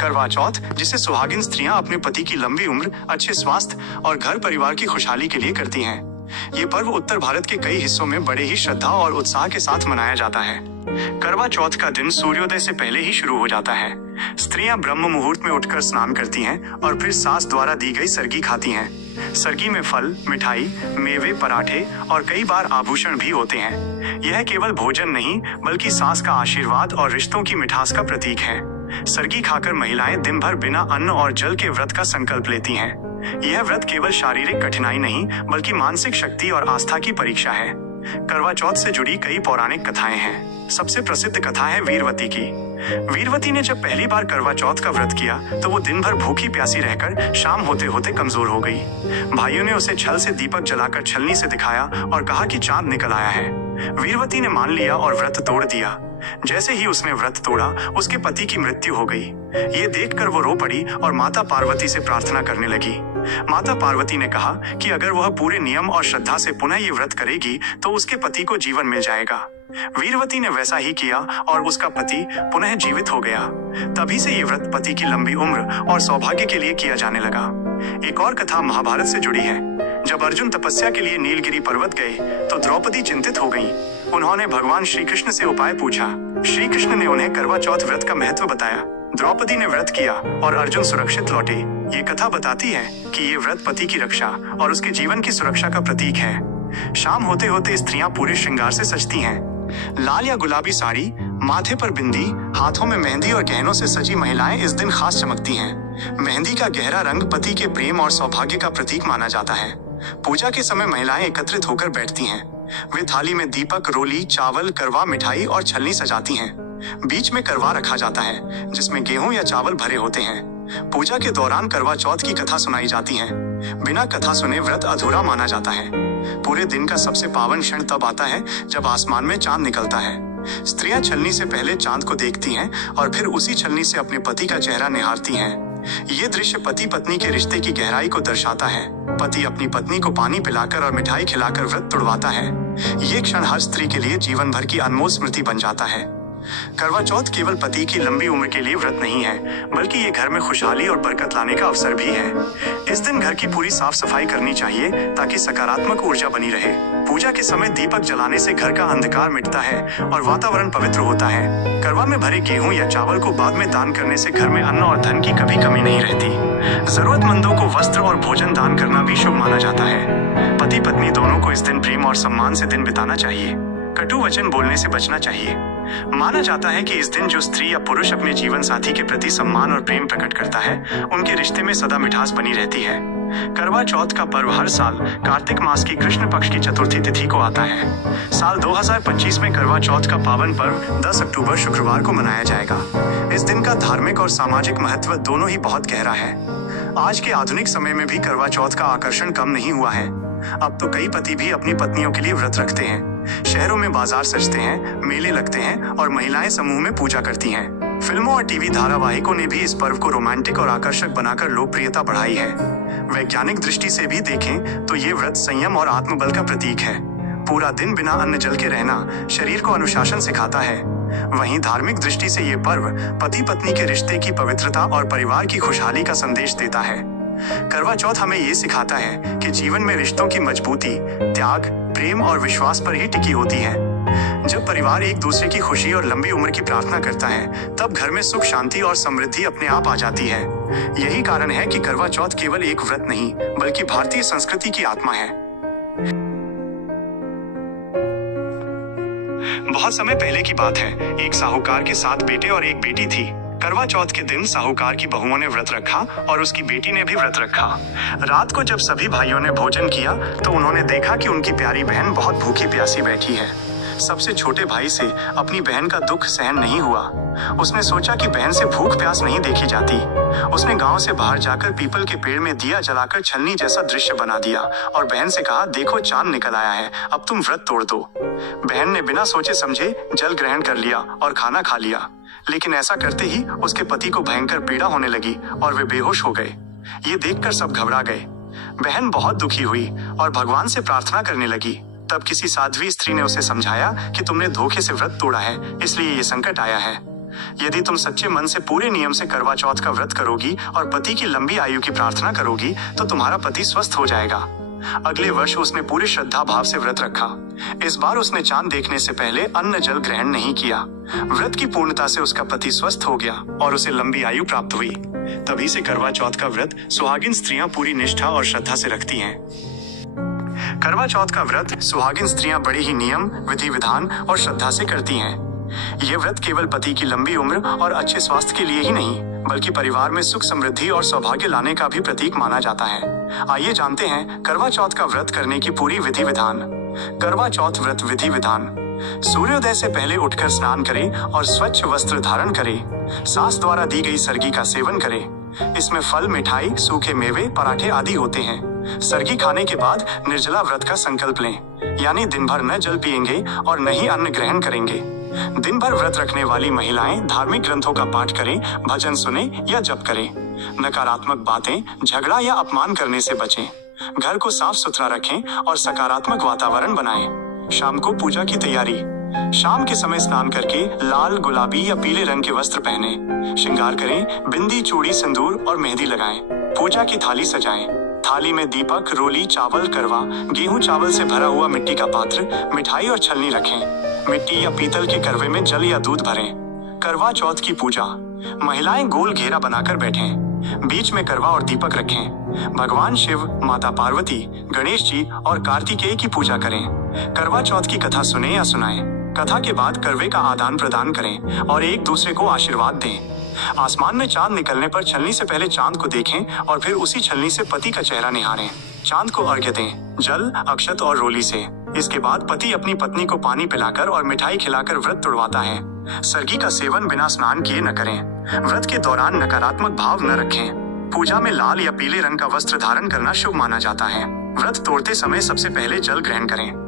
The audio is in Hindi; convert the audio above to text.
करवा चौथ, जिसे सुहागिन स्त्रियां अपने पति की लंबी उम्र, अच्छे स्वास्थ्य और घर परिवार की खुशहाली के लिए करती हैं। ये पर्व उत्तर भारत के कई हिस्सों में बड़े ही श्रद्धा और उत्साह के साथ मनाया जाता है। करवा चौथ का दिन सूर्योदय से पहले ही शुरू हो जाता है। स्त्रियां ब्रह्म मुहूर्त में उठकर स्नान करती हैं और फिर सास द्वारा दी गई सरगी खाती हैं। सरगी में फल, मिठाई, मेवे, पराठे और कई बार आभूषण भी होते हैं। यह केवल भोजन नहीं, बल्कि सास का आशीर्वाद और रिश्तों की मिठास का प्रतीक है। सरगी खाकर महिलाएं दिन भर बिना अन्न और जल के व्रत का संकल्प लेती हैं। यह व्रत केवल शारीरिक कठिनाई नहीं, बल्कि मानसिक शक्ति और आस्था की परीक्षा है। करवा चौथ से जुड़ी कई पौराणिक कथाएं हैं। सबसे प्रसिद्ध कथा है वीरवती की। वीरवती ने जब पहली बार करवा चौथ का व्रत किया तो वो दिन भर भूखी प्यासी रहकर शाम होते होते कमजोर हो गई। भाइयों ने उसे छल से दीपक जलाकर छलनी से दिखाया और कहा कि चांद निकल आया है। वीरवती ने मान लिया और व्रत तोड़ दिया। जैसे ही उसने व्रत तोड़ा, उसके पति की मृत्यु हो गई। ये देखकर वो रो पड़ी और माता पार्वती से प्रार्थना करने लगी। माता पार्वती ने कहा कि अगर वह पूरे नियम और श्रद्धा से पुनः ये व्रत करेगी तो उसके पति को जीवन मिल जाएगा। वीरवती ने वैसा ही किया और उसका पति पुनः जीवित हो गया। तभी से ये व्रत पति की लंबी उम्र और सौभाग्य के लिए किया जाने लगा। एक और कथा महाभारत से जुड़ी है। जब अर्जुन तपस्या के लिए नीलगिरी पर्वत गए तो द्रौपदी चिंतित हो गईं। उन्होंने भगवान श्री कृष्ण से उपाय पूछा। श्री कृष्ण ने उन्हें करवा चौथ व्रत का महत्व बताया। द्रौपदी ने व्रत किया और अर्जुन सुरक्षित लौटे। ये कथा बताती है कि ये व्रत पति की रक्षा और उसके जीवन की सुरक्षा का प्रतीक है। शाम होते होते स्त्रियां पूरे श्रृंगार से सजती हैं। लाल या गुलाबी साड़ी, माथे पर बिंदी, हाथों में मेहंदी और गहनों से सजी महिलाएं इस दिन खास चमकती हैं। मेहंदी का गहरा रंग पति के प्रेम और सौभाग्य का प्रतीक माना जाता है। पूजा के समय महिलाएं एकत्रित होकर बैठती हैं। वे थाली में दीपक, रोली, चावल, करवा, मिठाई और छलनी सजाती हैं। बीच में करवा रखा जाता है जिसमें गेहूं या चावल भरे होते हैं। पूजा के दौरान करवा चौथ की कथा सुनाई जाती है। बिना कथा सुने व्रत अधूरा माना जाता है। पूरे दिन का सबसे पावन क्षण तब आता है जब आसमान में चांद निकलता है। स्त्रियां छलनी से पहले चांद को देखती हैं और फिर उसी छलनी से अपने पति का चेहरा निहारती हैं। ये दृश्य पति पत्नी के रिश्ते की गहराई को दर्शाता है। पति अपनी पत्नी को पानी पिलाकर और मिठाई खिलाकर व्रत तोड़वाता है। ये क्षण हर स्त्री के लिए जीवन भर की अनमोल स्मृति बन जाता है। करवा चौथ केवल पति की लंबी उम्र के लिए व्रत नहीं है, बल्कि ये घर में खुशहाली और बरकत लाने का अवसर भी है। इस दिन घर की पूरी साफ सफाई करनी चाहिए ताकि सकारात्मक ऊर्जा बनी रहे। पूजा के समय दीपक जलाने से घर का अंधकार मिटता है और वातावरण पवित्र होता है। करवा में भरे गेहूं या चावल को बाद में दान करने से घर में अन्न और धन की कभी कमी नहीं रहती। जरूरतमंदों को वस्त्र और भोजन दान करना भी शुभ माना जाता है। पति पत्नी दोनों को इस दिन प्रेम और सम्मान से दिन बिताना चाहिए। कटु वचन बोलने से बचना चाहिए। माना जाता है कि इस दिन जो स्त्री या पुरुष अपने जीवन साथी के प्रति सम्मान और प्रेम प्रकट करता है, उनके रिश्ते में सदा मिठास बनी रहती है। करवा चौथ का पर्व हर साल कार्तिक मास की कृष्ण पक्ष की चतुर्थी तिथि को आता है। साल 2025 में करवा चौथ का पावन पर्व 10 अक्टूबर शुक्रवार को मनाया जाएगा। इस दिन का धार्मिक और सामाजिक महत्व दोनों ही बहुत गहरा है। आज के आधुनिक समय में भी करवा चौथ का आकर्षण कम नहीं हुआ है। अब तो कई पति भी अपनी पत्नियों के लिए व्रत रखते हैं। शहरों में बाजार सजते हैं, मेले लगते हैं और महिलाएं समूह में पूजा करती हैं। फिल्मों और टीवी धारावाहिकों ने भी इस पर्व को रोमांटिक और आकर्षक बनाकर लोकप्रियता बढ़ाई है। वैज्ञानिक दृष्टि से भी देखें तो ये व्रत संयम और आत्मबल का प्रतीक है। पूरा दिन बिना अन्न जल के रहना शरीर को अनुशासन सिखाता है। वहीं धार्मिक दृष्टि से ये पर्व पति पत्नी के रिश्ते की पवित्रता और परिवार की खुशहाली का संदेश देता है। करवा चौथ हमें ये सिखाता है कि जीवन में रिश्तों की मजबूती त्याग, प्रेम और विश्वास पर ही टिकी होती है। जब परिवार एक दूसरे की खुशी और लंबी उम्र की प्रार्थना करता है, तब घर में सुख, शांति और समृद्धि अपने आप आ जाती है। यही कारण है कि करवा चौथ केवल एक व्रत नहीं, बल्कि भारतीय संस्कृति की आत्मा है। बहुत समय पहले की बात है। एक साहूकार के 7 बेटे और एक बेटी थी। करवा चौथ के दिन साहूकार की बहुओं ने व्रत रखा और उसकी बेटी ने भी व्रत रखा। रात को जब सभी भाइयों ने भोजन किया तो उन्होंने देखा कि उनकी प्यारी बहन बहुत भूखी प्यासी बैठी है। सबसे छोटे भाई से अपनी बहन का दुख सहन नहीं हुआ। उसने सोचा कि बहन से भूख प्यास नहीं देखी जाती। उसने गांव से बाहर जाकर पीपल के पेड़ में दिया जलाकर छलनी जैसा दृश्य बना दिया और बहन से कहा, देखो चांद निकल आया है, अब तुम व्रत तोड़ दो। बहन ने बिना सोचे समझे जल ग्रहण कर लिया और खाना खा लिया, लेकिन ऐसा करते ही उसके पति को भयंकर पीड़ा होने लगी और वे बेहोश हो गए। ये देखकर सब घबरा गए। बहन बहुत दुखी हुई और भगवान से प्रार्थना करने लगी। तब किसी साध्वी स्त्री ने उसे समझाया कि तुमने धोखे से व्रत तोड़ा है, इसलिए ये संकट आया है। यदि तुम सच्चे मन से पूरे नियम से करवा चौथ का व्रत करोगी और पति की लंबी आयु की प्रार्थना करोगी तो तुम्हारा पति स्वस्थ हो जाएगा। अगले वर्ष उसने पूरे श्रद्धा भाव से व्रत रखा। इस बार उसने चांद देखने से पहले अन्न जल ग्रहण नहीं किया। व्रत की पूर्णता से उसका पति स्वस्थ हो गया और उसे लंबी आयु प्राप्त हुई। तभी से करवा चौथ का व्रत सुहागिन स्त्रियां पूरी निष्ठा और श्रद्धा से रखती हैं। करवा चौथ का व्रत सुहागिन स्त्रियां बड़े ही नियम, विधि विधान और श्रद्धा से करती हैं। ये व्रत केवल पति की लंबी उम्र और अच्छे स्वास्थ्य के लिए ही नहीं, बल्कि परिवार में सुख समृद्धि और सौभाग्य लाने का भी प्रतीक माना जाता है। आइए जानते हैं करवा चौथ का व्रत करने की पूरी विधि विधान। करवा चौथ व्रत विधि विधान। सूर्योदय से पहले उठकर स्नान करें और स्वच्छ वस्त्र धारण करें। सास द्वारा दी गई सरगी का सेवन करें। इसमें फल, मिठाई, सूखे मेवे, पराठे आदि होते हैं। सरगी खाने के बाद निर्जला व्रत का संकल्प लें, यानी दिन भर न जल पिएंगे और न ही अन्न ग्रहण करेंगे। दिन भर व्रत रखने वाली महिलाएं धार्मिक ग्रंथों का पाठ करें, भजन सुने या जप करें। नकारात्मक बातें, झगड़ा या अपमान करने से बचें। घर को साफ सुथरा रखें और सकारात्मक वातावरण बनाएं। शाम को पूजा की तैयारी। शाम के समय स्नान करके लाल, गुलाबी या पीले रंग के वस्त्र पहने। श्रृंगार करें, बिंदी, चूड़ी, सिंदूर और मेहंदी लगाएं। पूजा की थाली सजाएं। थाली में दीपक, रोली, चावल, करवा, गेहूं चावल से भरा हुआ मिट्टी का पात्र, मिठाई और छलनी रखें। मिट्टी या पीतल के करवे में जल या दूध भरें। करवा चौथ की पूजा। महिलाएं गोल घेरा बनाकर बैठें। बीच में करवा और दीपक रखें। भगवान शिव, माता पार्वती, गणेश जी और कार्तिकेय की पूजा करें। करवा चौथ की कथा सुने या सुनाएं। कथा के बाद करवे का आदान प्रदान करें और एक दूसरे को आशीर्वाद दें। आसमान में चांद निकलने पर छलनी से पहले चांद को देखें और फिर उसी छलनी से पति का चेहरा निहारें। चांद को अर्घ्य दें, जल, अक्षत और रोली से। इसके बाद पति अपनी पत्नी को पानी पिलाकर और मिठाई खिलाकर व्रत तुड़वाता है। सरगी का सेवन बिना स्नान किए न करें। व्रत के दौरान नकारात्मक भाव न रखें। पूजा में लाल या पीले रंग का वस्त्र धारण करना शुभ माना जाता है। व्रत तोड़ते समय सबसे पहले जल ग्रहण करें।